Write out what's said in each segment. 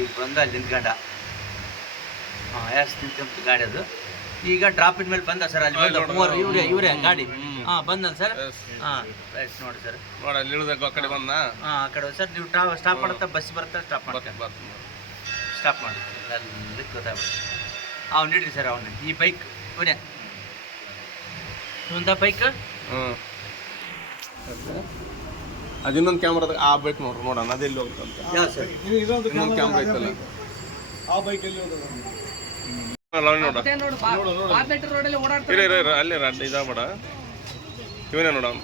ಈಗ ಬಂದು ಅಲ್ಲಿ ನಿಂತ್ಕೊಂಡ. ಹಾಂ ಎಸ್ ನಿಂತ್ಕೊಂತ ಗಾಡಿ ಅದು. ಈಗ ಡ್ರಾಪಿನ ಮೇಲೆ ಬಂದ ಸರ್, ಅಲ್ಲಿ ಬಂದ ಮೂವರು ಇವರೇ ಗಾಡಿ. ಹಾಂ ಬಂದಲ್ಲ ಸರ್. ಹಾಂ ರೈಟ್ ನೋಡಿ ಸರ್, ನೋಡಿ ಅಲ್ಲಿ ಇಳಿದಾಗ ಆ ಕಡೆ ಬಂದ. ಹಾಂ ಆ ಕಡೆ ಸರ್ ನೀವು ಸ್ಟಾಪ್ ಮಾಡುತ್ತಾ ಬಸ್ ಬರುತ್ತೆ, ಸ್ಟಾಪ್ ಮಾಡ್ತಾರೆ, ಸ್ಟಾಪ್ ಮಾಡಿ ಅಲ್ಲಿ ಗೊತ್ತಾಗ್ಬಿಡುತ್ತೆ. ಅವ್ನು ನೀಡ್ರಿ ಸರ್, ಅವನು ಈ ಬೈಕ್ ಇವನೇ ಒಂದ ಬೈಕ್. ಅದು ಇನ್ನೊಂದು ಕ್ಯಾಮ್ರಾದಾಗ ಆ ಬೈಕ್ ನೋಡ್ರಿ, ನೋಡೋಣ ಅದೆಲ್ಲಿ ಹೋಗ್ತಂತ. ಯಾವ ಸರ್ ಇನ್ನೊಂದು ಕ್ಯಾಮ್ರಾ ಐತಲ್ಲ ಆ ಬೈಕ್ ಎಲ್ಲಿ ಹೋಗೋದು ನೋಡ ಅಲ್ಲಿ ಅಡ್ಡ ಇದಾಗಬೇಡ. ಇವನೇ ನೋಡ ಅವನು,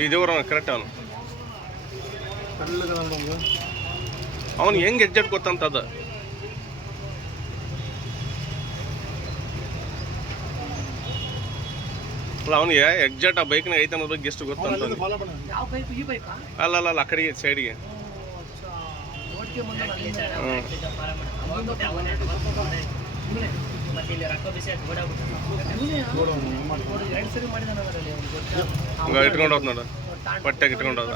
ಈ ದೇವ್ರ ಕರೆಕ್ಟ್ ಅವನು. ಅವನು ಹೆಂಗೆ ಎಕ್ಸಾಕ್ಟ್ ಗೊತ್ತಂತದ. ಅಲ್ಲ ಅವನಿಗೆ ಎಕ್ಸಾಕ್ಟ್ ಆ ಬೈಕ್ನಾಗ ಐತೆ ಅನ್ನೋದ್ ಬಗ್ಗೆ ಎಷ್ಟು ಗೊತ್ತಂತ. ಅಲ್ಲ ಆ ಕಡೆಗೆ ಸೈಡ್ಗೆ. ಇಟ್ಕೊಂಡು ಹೋದ್ ನೋಡ, ಬಟ್ಟೆಗೆ ಇಟ್ಕೊಂಡು ಹೋದ.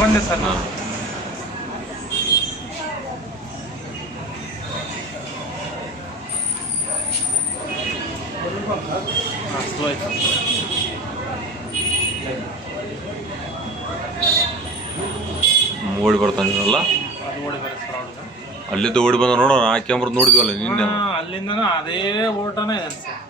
ಬಂದೆ ಸರ್. ಓಡಿ ಬರ್ತಾನಲ್ಲ, ಅಲ್ಲಿದ್ದು ಓಡಿ ಬಂದ ನೋಡೋಣ. ಆ ಕ್ಯಾಮ್ರಾ ನೋಡಿದ್ವಲ್ಲ ನಿನ್ನೆ, ಅಲ್ಲಿಂದ ಅದೇ ಓಟನೇ ಇದೆ ಸರ್.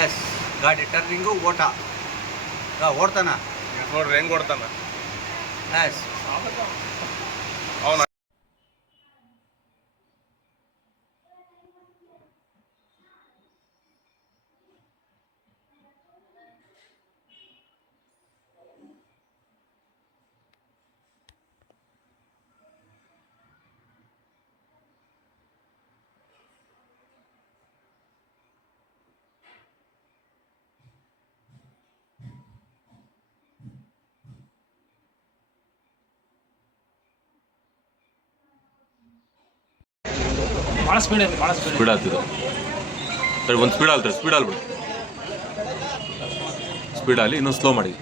ಎಸ್ ಗಾಡಿ ಟರ್ನಿಂಗು ಓಡ್ತಾನ ನೋಡ್ರಿ ಹೆಂಗ್ ಓಡ್ತಾನ. ಎಸ್ ಅವನ ಭಾಳ ಸ್ಪೀಡ್ ಐತೆ, ಭಾಳ ಸ್ಪೀಡ್ ಆಗ್ತಿದ್ದು. ಸರಿ ಒಂದು ಸ್ಪೀಡ್ ಆಗ್ತದೆ, ಸ್ಪೀಡ್ ಆಗ್ಬಿಡು, ಸ್ಪೀಡ್ ಆಗಲಿ ಇನ್ನೊಂದು ಸ್ಲೋ ಮಾಡಿ.